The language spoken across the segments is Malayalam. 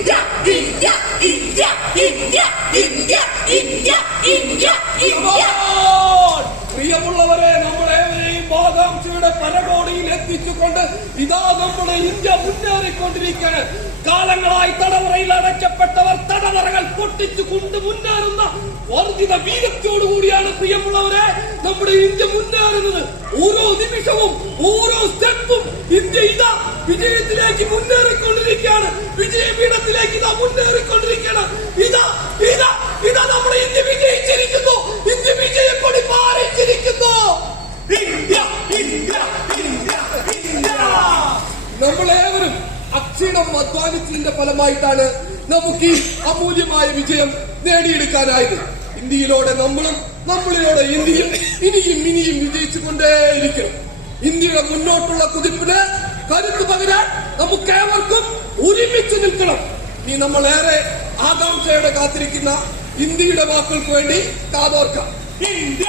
India India India India India India India India പ്രിയമുള്ളവരെ നമ്മളേവരെയും ആകാംക്ഷയുടെ പരകോടിയിൽ എത്തിച്ചുകൊണ്ട് ഇതാ നമ്മുടെ ഇന്ത്യ മുന്നേറിക്കൊണ്ടിരിക്കുകയാണ്. കാലങ്ങളായി തടവറയിൽ അടയ്ക്കപ്പെട്ടവർ തടവറകൾ പൊട്ടിച്ചു കൊണ്ട് മുന്നേറുന്ന വർദ്ധിത വീരത്തോടുകൂടിയാണ് പ്രിയമുള്ളവരെ നമ്മുടെ ഇന്ത്യ മുന്നേറുന്നത്. ഓരോ നിമിഷവും ഓരോ സ്റ്റെപ്പും ഇന്ത്യ ഇതാ വിജയത്തിലേക്ക് മുന്നേറിക്കൊണ്ടിരിക്കുകയാണ്. വിജയപീഠത്തിലേക്ക് ഇതാ മുന്നേറിക്കൊണ്ടിരിക്കുകയാണ്. ഇതാ ഇതാ ഇതാ നമ്മുടെ ഇന്ത്യ വിജയിച്ചിരിക്കുന്നു. ഇന്ത്യ വിജയക്കൊടി മാറിച്ചിരിക്കുന്നു. India India India India. നമ്മളേവരും അക്ഷീണം അധ്വാനിച്ചതിന്റെ ഫലമായിട്ടാണ് നമുക്ക് ഈ അമൂല്യമായ വിജയം നേടിയെടുക്കാനായത് ഇന്ത്യയിലൂടെ നമ്മളും നമ്മളിലൂടെ ഇന്ത്യയും ഇനിയും ഇനിയും വിജയിച്ചുകൊണ്ടേയിരിക്കണം. ഇന്ത്യയുടെ മുന്നോട്ടുള്ള കുതിപ്പിന് കരുത്ത് പകരാൻ നമുക്ക് ഏവർക്കും ഒരുമിച്ച് നിൽക്കണം. ഇനി നമ്മൾ ഏറെ ആകാംക്ഷയോടെ കാത്തിരിക്കുന്ന ഇന്ത്യയുടെ വാക്കുകൾക്ക് വേണ്ടി കാതോർക്കാം. India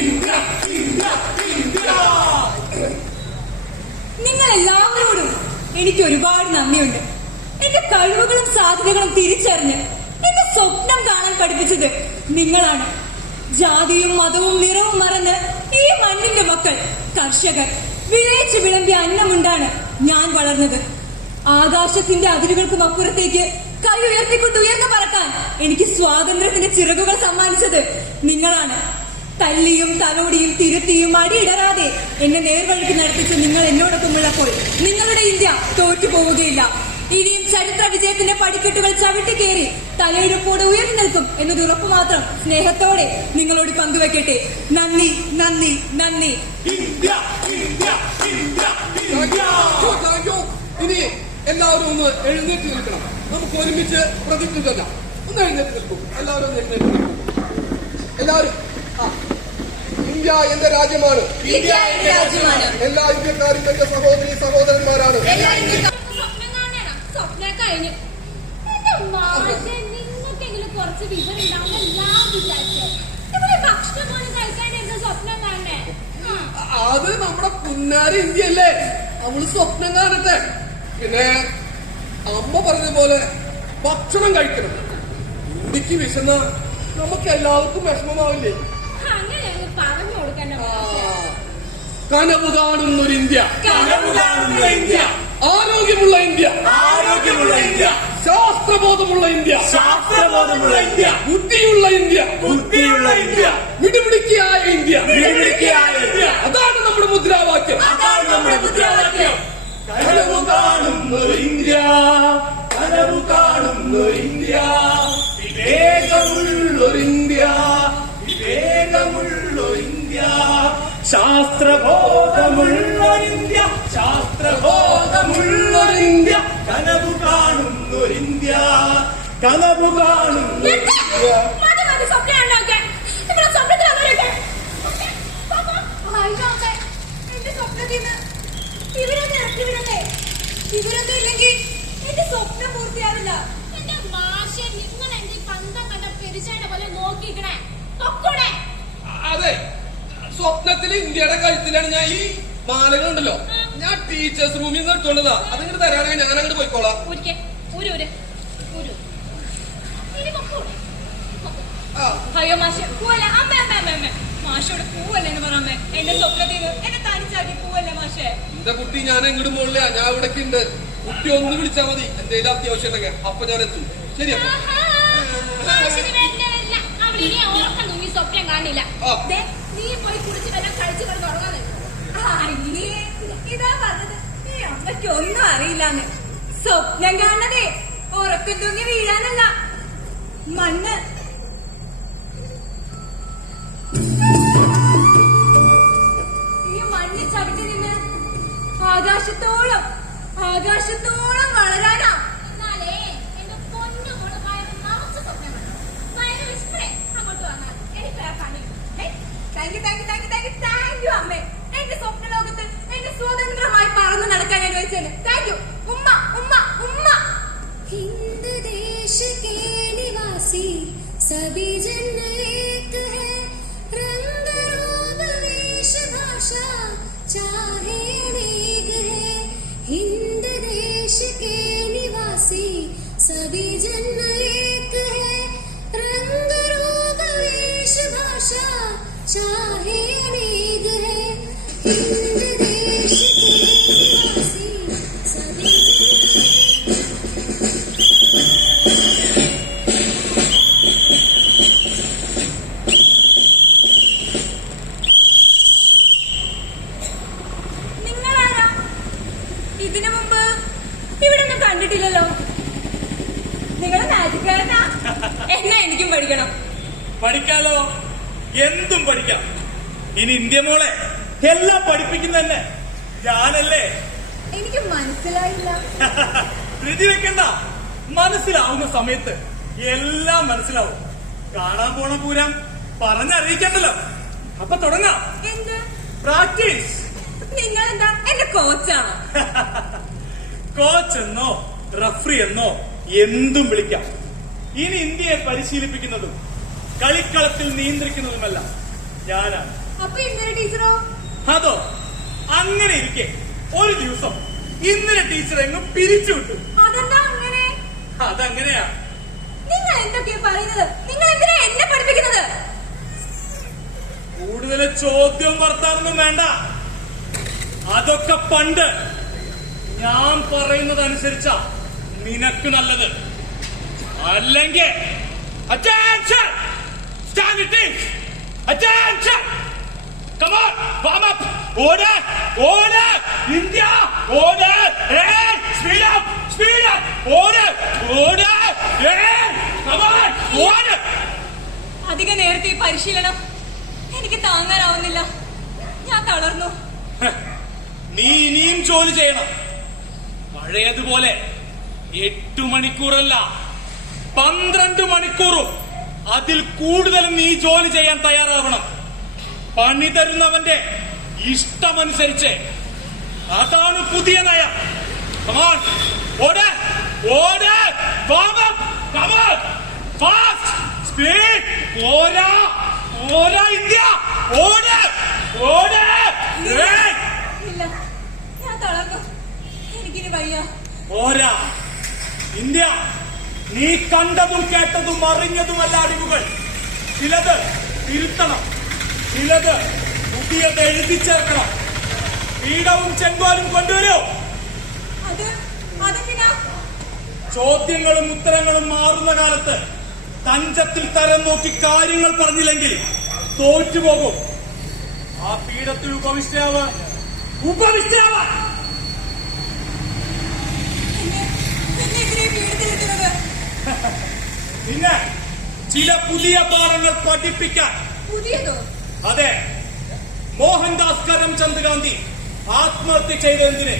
India India India! നിങ്ങൾ എല്ലാവരോടും എനിക്ക് ഒരുപാട് നന്ദിയുണ്ട്. എന്റെ കഴിവുകളും സാധ്യതകളും തിരിച്ചറിഞ്ഞ് എന്റെ സ്വപ്നം കാണാൻ പഠിപ്പിച്ചത് നിങ്ങളാണ്. ജാതിയും മതവും നിറവും മറന്ന് ഈ മണ്ണിന്റെ മക്കൾ കർഷകർ വിളയിച്ച് വിളമ്പിയ അന്നമുണ്ടാണ് ഞാൻ വളർന്നത്. ആകാശത്തിന്റെ അതിരുകൾക്കും അപ്പുറത്തേക്ക് കൈ ഉയർത്തിക്കൊണ്ട് ഉയർന്നു പറക്കാൻ എനിക്ക് സ്വാതന്ത്ര്യത്തിന്റെ ചിറകുകൾ സമ്മാനിച്ചത് നിങ്ങളാണ്. തല്ലിയും തലോടിയും തിരുത്തിയും അടിയിടരാതെ എന്നെ നേർവഴിക്ക് നടത്തിച്ച് നിങ്ങൾ എന്നോടൊപ്പമുള്ളപ്പോൾ നിങ്ങളുടെ ഇന്ത്യ തോറ്റു പോവുകയില്ല ഇനിയും ചരിത്ര വിജയത്തിന്റെ പടിക്കെട്ടുകൾ ചവിട്ടി കയറി തലയെടുപ്പോടെ ഉയർന്നു നിൽക്കും എന്നൊരു ഉറപ്പ് മാത്രം സ്നേഹത്തോടെ നിങ്ങളോട് പങ്കുവെക്കട്ടെ. നന്ദി നന്ദി നന്ദി. ഇന്ത്യ ഇന്ത്യ ഇന്ത്യ ഇനി എല്ലാവരും ഒന്ന് എഴുന്നേറ്റ് നിൽക്കണം. നമുക്ക് ഒരുമിച്ച് പ്രതിജ്ഞ ചൊല്ലാം. ഒന്ന് എഴുന്നേറ്റ് നിൽക്കും. എല്ലാവരും ഒന്ന് എഴുന്നേറ്റ് നിൽക്കും. എല്ലാവരും ആ. ഇന്ത്യ എന്റെ രാജ്യമാണ്. ഇന്ത്യ എന്റെ രാജ്യമാണ്. എല്ലാ ഇന്ത്യക്കാരും എന്റെ സഹോദരി സഹോദരന്മാരാണ്. കഴിഞ്ഞു. എന്റെ മാഷെ നിങ്ങൾക്കെങ്കിലും കുറച്ച് വിവരം ഉണ്ടാവുന്ന ഞാൻ വിചാരിച്ചേ. ഇവിടെ ഭക്ഷണം പോലും കഴിക്കാനായിരുന്നു സ്വപ്നം കാണണേ? ഉം. അത് നമ്മുടെ പുന്നാരി ഇന്ത്യ അല്ലേ അവൾ സ്വപ്നം കാണട്ടെ. പിന്നെ അമ്മ പറഞ്ഞ പോലെ ഭക്ഷണം കഴിക്കണം. ഇന്ത്യയ്ക്ക് വിശന്ന നമുക്ക് എല്ലാവർക്കും വിഷമമാവില്ലേ? കനവ് കാണുന്നൊരു ഇന്ത്യ. കനവ് കാണുന്ന ഇന്ത്യ. ആരോഗ്യമുള്ള ഇന്ത്യ. ആരോഗ്യമുള്ള ഇന്ത്യ. ശാസ്ത്രബോധമുള്ള ഇന്ത്യ. ശാസ്ത്രബോധമുള്ള ഇന്ത്യ. ബുദ്ധിയുള്ള ഇന്ത്യ. ബുദ്ധിയുള്ള ഇന്ത്യ. മിടുമിടുക്കിയായ ഇന്ത്യ. മിടുമിടുക്കിയായ ഇന്ത്യ. അതാണ് നമ്മുടെ മുദ്രാവാക്യം. അതാണ് നമ്മുടെ മുദ്രാവാക്യം. കനവ് കാണുന്ന ഇന്ത്യ. കനവ് കാണുന്ന ഇന്ത്യ. വിവേകമുള്ളൊരു ഇന്ത്യ. വിവേകമുള്ളൊരു ഇന്ത്യ. ശാസ്ത്രബോധമുള്ള ഇന്ത്യ. ശാസ്ത്രബോധമുള്ളൊരു ബോധമുള്ളൊരിന്ത്യ കനവു കാണുന്നൊരിന്ത്യ കനവു കാണുന്നൊരിന്ത്യ അതെ. സ്വപ്നത്തിൽ ഇന്ത്യയുടെ കഴുത്തിലാണ് ഞാൻ ഈ മാലകളുണ്ടല്ലോ. ഞാൻ ടീച്ചേഴ്സ് റൂമിൽ നിന്ന് എടുത്തോണ്ടതാ. അതിങ്ങോട്ട് തരാനായി ഞാൻ അങ്ങോട്ട് പോയിക്കോളാം അയ്യോ മാഷെ പോവല്ലേ? അമ്മ അമ്മ അമ്മ അമ്മ. മാഷോട് പോവല്ലേ എന്ന് പറ അമ്മ. എന്റെ സ്വപ്നത്തിൽ എന്നെ തനിച്ചാക്കി പോവല്ലേ മാഷെ? എന്റെ കുട്ടി ഞാൻ എങ്ങോട്ട് മുകളിലാ ഞാൻ ഇവിടേക്ക് ഉണ്ട് കുട്ടി ഒന്ന് വിളിച്ചാ മതി. എന്തെങ്കിലും അത്യാവശ്യം ഉണ്ടെങ്കിൽ അപ്പൊ ഞാൻ എത്തും ശരി അപ്പൊ. ആഹാ. മാഷിന് വേണ്ട വരില്ല. അവിടെ ഇനി ഉറക്കം തൂങ്ങി സ്വപ്നം കാണില്ല. നീ പോയി കുടിച്ച് കഴിച്ചു കൊണ്ട് കിടന്ന് ഉറങ്ങാതെ അയ്യേ, ഇതാ ഈ ഒന്നും അറിയില്ലാന്ന്. സ്വപ്നം കാണണതേ ഉറക്കം തൂങ്ങി വീഴാനല്ല. മണ്ണ്. ഈ മണ്ണ് ചവിട്ടി നിന്ന് ആകാശത്തോളം ആകാശത്തോളം വളരാനാ. Thank you thank you thank you thank you അമ്മേ. सभी जन തന്നെ. ഞാനല്ലേ? എനിക്ക് മനസ്സിലായില്ല. ധൃതി വെക്കണ്ട മനസ്സിലാവുന്ന സമയത്ത് എല്ലാം മനസ്സിലാവും. കാണാൻ പോണ പൂരം പറഞ്ഞറിയിക്കണ്ടല്ലോ. അപ്പൊ തുടങ്ങാം. എന്ത്? പ്രാക്ടീസ്. നിങ്ങൾ എന്താ എന്റെ കോച്ചാണോ കോച്ച് എന്നോ റഫറി എന്നോ എന്തും വിളിക്കാം. ഇനി ഇന്ത്യയെ പരിശീലിപ്പിക്കുന്നതും കളിക്കളത്തിൽ നിയന്ത്രിക്കുന്നതുമല്ല. ഞാനാണ്. അപ്പൊ ടീച്ചറോ? അതോ അങ്ങനെ ഇരിക്കെ ഒരു ദിവസം ഇന്നലെ ടീച്ചർ എങ്ങും പിരിച്ചുവിട്ടു അതെന്താ അങ്ങനെ അതങ്ങനെയാ നിങ്ങൾ എന്തൊക്കെയാ പറയുന്നത് നിങ്ങൾ എന്തിനാ എന്നെ പഠിപ്പിക്കുന്നത് കൂടുതൽ ചോദ്യം വർത്താനൊന്നും വേണ്ട അതൊക്കെ പണ്ട് ഞാൻ പറയുന്നത് അനുസരിച്ച നിനക്ക് നല്ലത് അല്ലെങ്കിൽ Attention! Stand it in! Attention! Come on! Hey! Speed up! Speed up! Order! Order! Hey! Come on! Order! അധിക നേരത്തെ ഈ പരിശീലനം എനിക്ക് താങ്ങാനാവുന്നില്ല ഞാൻ തളർന്നു നീ ഇനിയും ജോലി ചെയ്യണം പഴയതുപോലെ എട്ടു മണിക്കൂറല്ല പന്ത്രണ്ട് മണിക്കൂറും അതിൽ കൂടുതൽ നീ ജോലി ചെയ്യാൻ തയ്യാറാവണം പണി തരുന്നവന്റെ ഇഷ്ടമനുസരിച്ച്. അതാണ് പുതിയ നയം. ഓട്. ഓട്. ഫാസ്റ്റ് സ്പീഡ് ഓരാ ഓരാ ഇന്ത്യ. ഓട്. ഓട്. പോരാ. ഇന്ത്യ നീ കണ്ടതും കേട്ടതും അറിഞ്ഞതുമല്ല അറിവുകൾ ചിലത് തിരുത്തണം. ചിലത് പുതിയത് എഴുതി ചേർക്കണം. പീഠവും ചെങ്കോലും കൊണ്ടുവരൂ. ചോദ്യങ്ങളും ഉത്തരങ്ങളും മാറുന്ന കാലത്ത് തഞ്ചത്തിൽ തരം നോക്കി കാര്യങ്ങൾ പറഞ്ഞില്ലെങ്കിൽ തോറ്റുപോകും ആ പീഠത്തിൽ ഉപവിഷ്ടാവ്. ഉപവിഷ്ടാവ്! എന്നെ എന്നെ പിന്നെ ചില പുതിയ പാഠങ്ങൾ പഠിപ്പിക്കാൻ. പുതിയതോ? അതെ മോഹൻദാസ് കരംചന്ദ് ഗാന്ധി ആത്മഹത്യ ചെയ്തതിന്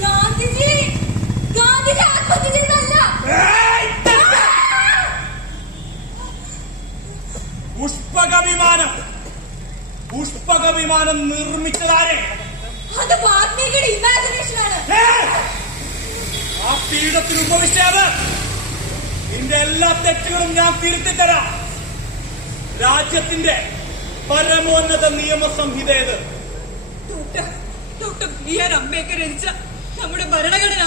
ഗാന്ധിജി! ഗാന്ധിജി ആത്മഹത്യ ചെയ്തതല്ല പുഷ്പക വിമാനം പുഷ്പക വിമാനം നിർമ്മിച്ചതാരെ അത് വാൽമീകിയുടെ ആ പീഡത്തിൽ ഉപവിച്ചാത് നിന്റെ എല്ലാ തെറ്റുകളും ഞാൻ തിരുത്തിത്തരാം. രാജ്യത്തിന്റെ പരമോന്നത നിയമ സംഹിതയത് doctor doctor B R Ambedkar രചിച്ച നമ്മുടെ ഭരണഘടന.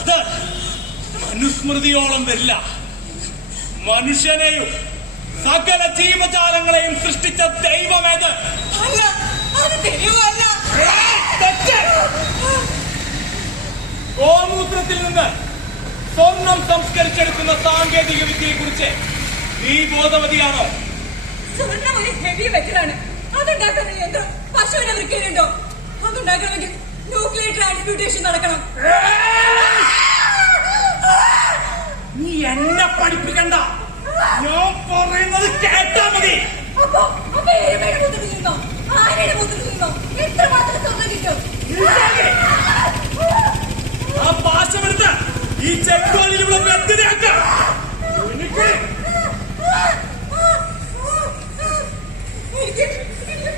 അത് മനുസ്മൃതിയോളം വരില്ല. മനുഷ്യനെയും സകല ജീവജാലങ്ങളെയും സൃഷ്ടിച്ച ദൈവമേത്! ഗോമൂത്രത്തിൽ നിന്ന് സ്വർണം സംസ്കരിച്ചെടുക്കുന്ന സാങ്കേതിക വിദ്യയെ കുറിച്ച് നീ ബോധവതിയാണോ? സ്വർണം ഒരു ഹെവി മെറ്റലാണ് അതുണ്ടാക്കുന്ന യന്ത്രം. പശുവിനെ വൃക്കയിലുണ്ടോ അതുണ്ടാക്കണമെങ്കിൽ ന്യൂക്ലിയർ ട്രാൻസ്മ്യൂട്ടേഷൻ നടക്കണം. നീ എന്നെ പഠിപ്പിക്കണ്ട. ഞാൻ പറയുന്നത് കേട്ടാ മതി. അപ്പൊ അപ്പൊ എരുമയുടെ മുദ്ര നിന്നോ ആനയുടെ നിന്നോ എത്ര മാത്രം സ്വർണം കിട്ടും? ആ പാശമെടുത്ത് ഈ ചെക്കോലിൽ ഇവിടെ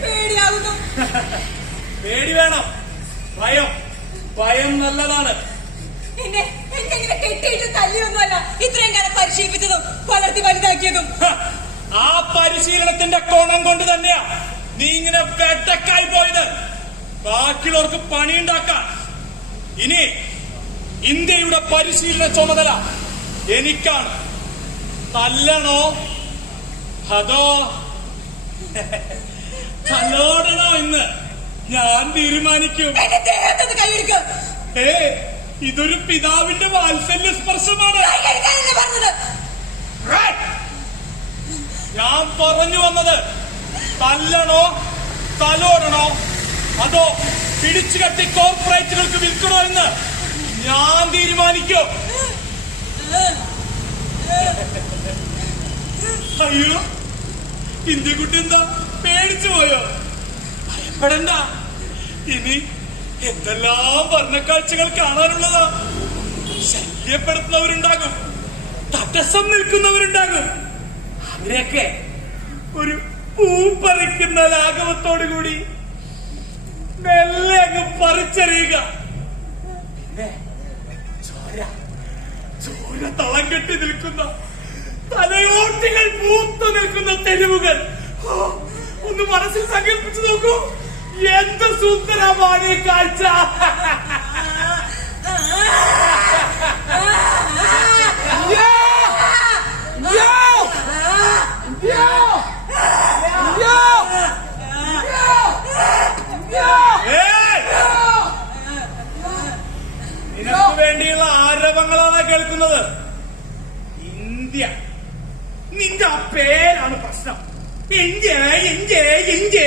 പേടിയാകുന്നു പേടി വേണം. ഭയം. ഭയം നല്ലതാണ്. ആ പരിശീലനത്തിന്റെ കോണം കൊണ്ട് തന്നെയാ നീ ഇങ്ങനെ വെട്ടക്കായി പോയത്. ബാക്കിയുള്ളവർക്ക് പണിയുണ്ടാക്കാൻ. ഇനി ഇന്ത്യയുടെ പരിശീലന ചുമതല എനിക്കാണ്. തല്ലണോ? അതോ തല്ലോടണോ എന്ന് ഞാൻ തീരുമാനിക്കും. ഏ ഇതൊരു പിതാവിന്റെ വാത്സല്യ സ്പർശമാണ്. ഞാൻ പറഞ്ഞു വന്നത് തല്ലണോ? തലോടണോ? അതോ പിടിച്ചു കെട്ടി കോർപ്പറേറ്റുകൾക്ക് വിൽക്കണോ എന്ന് ഞാൻ തീരുമാനിക്കോ. അയ്യോ ഇന്ത്യ കുട്ടി എന്താ പേടിച്ചു പോയോ? ഭയപ്പെടണ്ട. ഇനി എന്തെല്ലാം വർണക്കാഴ്ചകൾ കാണാനുള്ളതാ. ശല്യപ്പെടുത്തുന്നവരുണ്ടാകും. തടസ്സം നിൽക്കുന്നവരുണ്ടാകും. അവരെയൊക്കെ ഒരു പൂ പറിക്കുന്ന ലാഘവത്തോടു കൂടി മെല്ലെ അങ്ങ് പറിച്ചറിയുക. പിന്നെ ചോര തളങ്കെട്ടി കെട്ടി നിൽക്കുന്ന തലയോട്ടികൾ പൂത്തു നിൽക്കുന്ന തെരുവുകൾ. ഒന്ന് മനസ്സിൽ സങ്കല്പിച്ചു നോക്കൂ. എന്ത് സുന്ദരമാണ് ഈ കാഴ്ച. ഏയ്! കേൾക്കുന്നത്? ഇന്ത്യ. നിന്റെ ആ പേരാണ് പ്രശ്നം. India India India.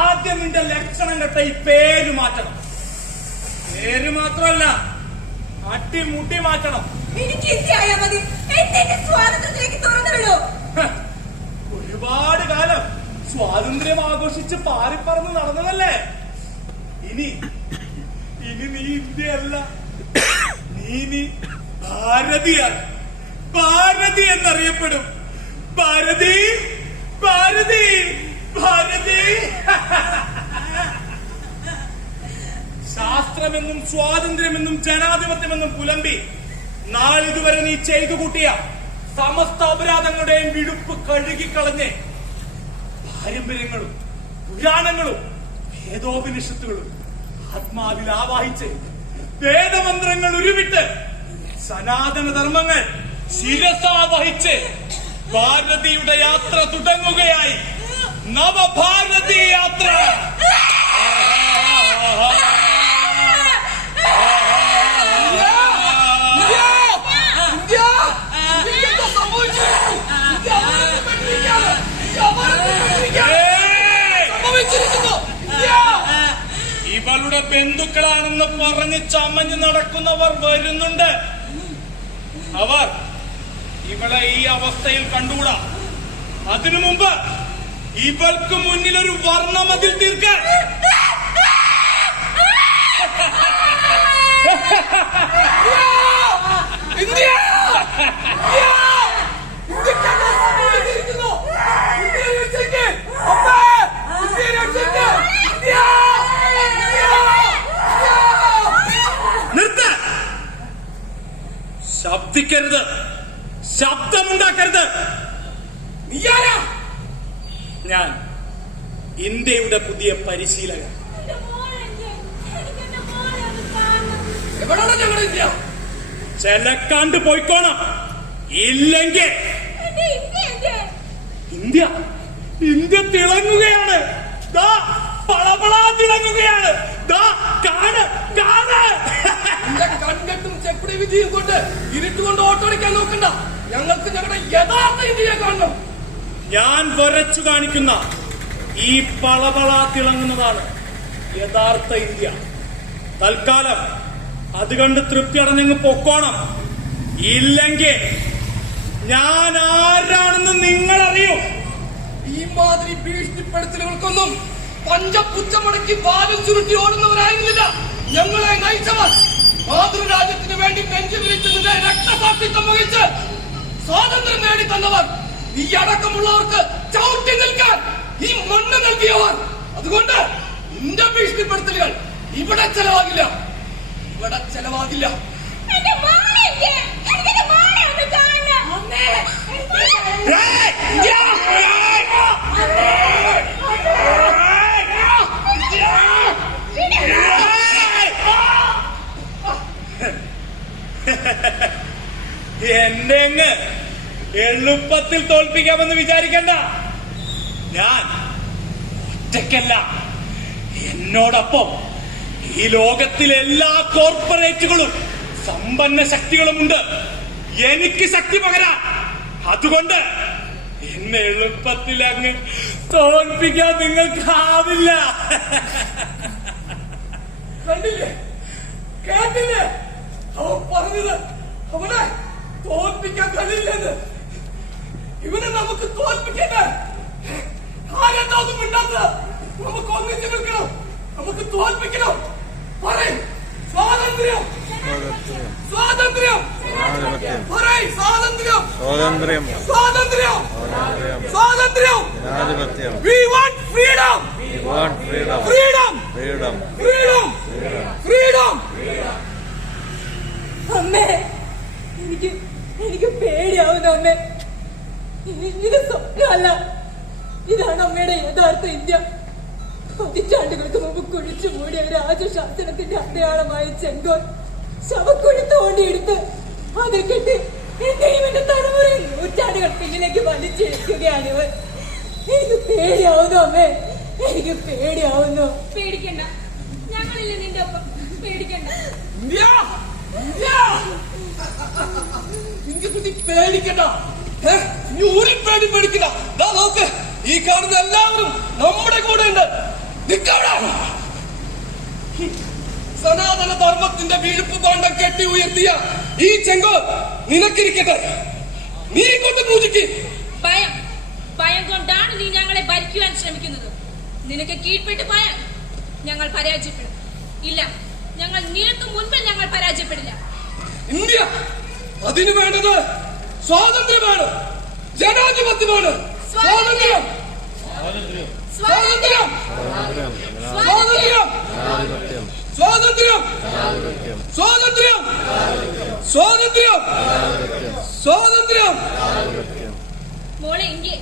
ആദ്യം നിന്റെ ലക്ഷണം കെട്ട ഈ പേര് മാറ്റണം. പേര് മാത്രമല്ല അട്ടിമുട്ടി മാറ്റണം. എനിക്ക് മതി. സ്വാതന്ത്ര്യത്തിലേക്ക് ഒരുപാട് കാലം സ്വാതന്ത്ര്യം ആഘോഷിച്ച് പാറിപ്പറന്ന് നടന്നതല്ലേ? ഇനി ഇനി നീ ഇന്ത്യയല്ല. നീ നീ ഭാരതിയാണ്. ഭാരതി എന്നറിയപ്പെടും. ഭാരതി ഭാരതി ഭാരതി. ശാസ്ത്രമെന്നും സ്വാതന്ത്ര്യമെന്നും ജനാധിപത്യമെന്നും പുലമ്പി നാളിതുവരെ നീ ചെയ്തു കൂട്ടിയ സമസ്ത അപരാധങ്ങളുടെയും വിടുപ്പ് കഴുകിക്കളഞ്ഞ് പാരമ്പര്യങ്ങളും പുരാണങ്ങളും വേദോപനിഷത്തുകളും ആത്മാവിൽ ആവാഹിച്ച് വേദമന്ത്രങ്ങൾ ഉരുവിട്ട് സനാതന ധർമ്മങ്ങൾ ശിരസാവഹിച്ച് ഭാരതിയുടെ യാത്ര തുടങ്ങുകയായി. നവഭാരതി യാത്ര. ഇവളുടെ ബന്ധുക്കളാണെന്ന് പറഞ്ഞ് ചമഞ്ഞ് നടക്കുന്നവർ വരുന്നുണ്ട്. അവർ ഇവളെ ഈ അവസ്ഥയിൽ കണ്ടുകൂടാ? അതിനു മുമ്പ് ഇവൾക്ക് മുന്നിൽ ഒരു വർണമതിൽ തീർക്കാൻ. ഇന്ത്യ ഇന്ത്യ ഇന്ത്യക്കാണ് സംഭവിച്ചിരിക്കുന്നു ഇന്ത്യ രക്ഷിക്ക് അമ്മേ ഇന്ത്യ രക്ഷിക്ക് ഇന്ത്യ ഇന്ത്യ നിർത്ത് ശബ്ദിക്കരുത്. ശബ്ദമുണ്ടാക്കരുത്. നീയാരാ ഞാൻ ഇന്ത്യയുടെ പുതിയ പരിശീലകൻ. കാണണം ഞങ്ങളുടെ ഇന്ത്യ? ചെലക്കാണ്ട് പോയിക്കോണം. ഇല്ലെങ്കിൽ ഇന്ത്യ ഇന്ത്യ തിളങ്ങുകയാണ്. തിളങ്ങുകയാണ്. ദാ കാണ് ചെപ്പടി വിധിയും കൊണ്ട് ഇരുട്ടുകൊണ്ട് ഓട്ടോടിക്കാൻ നോക്കണ്ട. ഞങ്ങൾക്ക് ഞങ്ങളുടെ യഥാർത്ഥ ഇന്ത്യയെ കാണണം. ഞാൻ വരച്ചു കാണിക്കുന്ന ഈ പളപള തിളങ്ങുന്നതാണ് യഥാർത്ഥ ഇന്ത്യ. തൽക്കാലം അത് കണ്ട് തൃപ്തി അടഞ്ഞങ്ങ് പൊക്കോണം. ഇല്ലെങ്കിൽ ഞാൻ ആരാണെന്ന് നിങ്ങൾ അറിയും ഈ മാതിരി ഭീഷണിപ്പെടുത്തലുകൾക്കൊന്നും പഞ്ചപുച്ചമടക്കി പാലും ചുരുട്ടി ഓടുന്നവരായിരുന്നില്ല. ഞങ്ങളെ നയിച്ചവർ. മാതൃരാജ്യത്തിന് വേണ്ടി നെഞ്ചു വിരിച്ചതിന്റെ രക്തസാക്ഷിത്വം വഹിച്ച് സ്വാതന്ത്ര്യം നേടി തന്നവർ ഈ അടക്കമുള്ളവർക്ക് ചവിട്ടി നിൽക്കാൻ ഈ മണ്ണ് നൽകിയവർ. അതുകൊണ്ട് നിന്റെ ഭീഷണിപ്പെടുത്തലുകൾ ഇവിടെ ചെലവാകില്ല. ഇവിടെ ചെലവാകില്ല. എന്റെ മോളെ എന്റെ എനിക്ക് എന്റെ മോളെ ഒന്ന് കാണണം അമ്മേ ഏയ്! ഇന്ത്യ! ഏയ്! ഏയ്! എന്റെ അങ്ങ് എളുപ്പത്തിൽ തോൽപ്പിക്കാമെന്ന് വിചാരിക്കണ്ട. ഞാൻ ഒറ്റയ്ക്കല്ല. എന്നോടൊപ്പം ഈ ലോകത്തിലെ എല്ലാ കോർപ്പറേറ്റുകളും സമ്പന്ന ശക്തികളും ഉണ്ട് എനിക്ക് ശക്തി പകരാ അതുകൊണ്ട് എന്നെ എളുപ്പത്തിൽ അങ്ങ് തോൽപ്പിക്കാൻ നിങ്ങൾക്കാവില്ല കണ്ടില്ലേ കേട്ടില്ലേ അവൻ പറഞ്ഞത് അവനെ തോൽപ്പിക്കാൻ കഴിയില്ലെന്ന് ഇവനെ നമുക്ക് തോൽപ്പിക്കണ്ടേ ആരെന്താ ഒന്നും മിണ്ടാത്തത് നമുക്ക് ഒന്നിച്ചു നിൽക്കണം നമുക്ക് തോൽപ്പിക്കണം പറയ് സ്വാതന്ത്ര്യം സ്വാതന്ത്ര്യം പറയ് സ്വാതന്ത്ര്യം സ്വാതന്ത്ര്യം സ്വാതന്ത്ര്യം സ്വാതന്ത്ര്യം സ്വാതന്ത്ര്യം ജനാധിപത്യം we want freedom want freedom freedom freedom freedom freedom അമ്മേ എനിക്ക് എനിക്ക് പേടിയാവുന്നു അമ്മേ. ഇത് സ്വപ്നമല്ല. ഇതാണ് അമ്മയുടെ യഥാർത്ഥ ഇന്ത്യ. പതിറ്റാണ്ടുകൾക്ക് മുമ്പ് കുഴിച്ചു മൂടിയ രാജശാസനത്തിന്റെ അടയാളമായ ചെങ്കോൽ ശവക്കുഴി തോണ്ടിയെടുത്ത് അത് കെട്ടി എന്റെയും എന്റെ തലമുറയിൽ നൂറ്റാണ്ടുകൾ പിന്നിലേക്ക് വലിച്ചിഴക്കുകയാണ് ഇവർ എനിക്ക് പേടിയാവുന്നു അമ്മേ. എനിക്ക് പേടിയാവുന്നു. പേടിക്കണ്ട. ഞങ്ങളില്ല നിന്റെ ഒപ്പം. പേടിക്കണ്ട. ഇന്ത്യ നീ പേടിക്കണ്ട ഏ? നീ ഒരു പേടി പേടിക്കണ്ട ദാ നോക്ക് ഈ കാണുന്ന എല്ലാവരും നമ്മുടെ കൂടെ ഉണ്ട് നിക്കവിടെ സനാതന ധർമ്മത്തിന്റെ വീഴ്പ്പ് പാണ്ഡം കെട്ടി ഉയർത്തിയ ഈ ചെങ്കോൽ നിനക്കിരിക്കട്ടെ നീ കൊണ്ട് പൂജിക്ക് ഭയം. ഭയം കൊണ്ടാണ് നീ ഞങ്ങളെ ഭരിക്കുവാൻ ശ്രമിക്കുന്നത്. നിനക്ക് കീഴ്പ്പെട്ട് ഭയം. ഞങ്ങൾ പരാജയപ്പെടും. ഇല്ല ഞങ്ങൾ നിനക്ക് മുൻപിൽ ഞങ്ങൾ പരാജയപ്പെടില്ല. ഇന്ത്യ അതിനു വേണ്ടത് സ്വാതന്ത്ര്യമാണ് ജനാധിപത്യമാണ്. സ്വാതന്ത്ര്യം. സ്വാതന്ത്ര്യം. സ്വാതന്ത്ര്യം. സ്വാതന്ത്ര്യം. സ്വാതന്ത്ര്യം. സ്വാതന്ത്ര്യം. സ്വാതന്ത്ര്യം മോളെ ഇന്ത്യ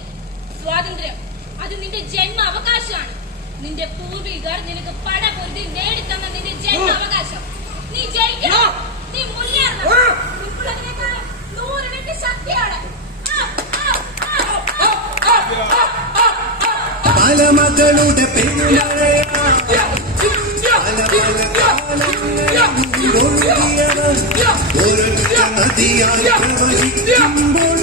സ്വാതന്ത്ര്യം അത് നിന്റെ ജന്മ അവകാശമാണ് നിന്റെ പൂർവികർ നിനക്ക് പട പൊരുതി നേടിത്തന്ന നിന്റെ ജന്മാവകാശം. നീ ജയിക്കണം. നീ മുന്നേറണം. മുൻപുള്ളതിനേക്കാൾ നൂറിരട്ടി ശക്തിയാണ്. ആ, ആ, ആ, ആ. പല മകളുടെ നദിയായി പ്രവഹിക്കുമ്പോൾ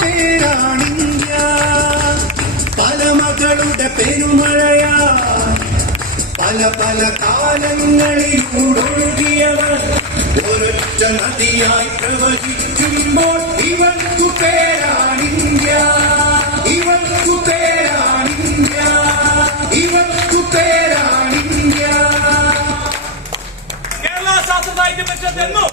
പേരാണിന്ത്യ പല മകളുടെ പെരുമഴയാ പല പല കാലങ്ങളിലൂടൊഴുകിയവർ ഒരൊറ്റ നദിയായി പ്രവഹിക്കുമ്പോൾ ഇവൾക്കു പേരാണിന്ത്യ ഇവൾക്കു പേരാണിന്ത്യ ഇവൾക്കു പേരാണിന്ത്യ കേരള ശാസ്ത്ര സാഹിത്യ പരിഷത്ത് എന്നും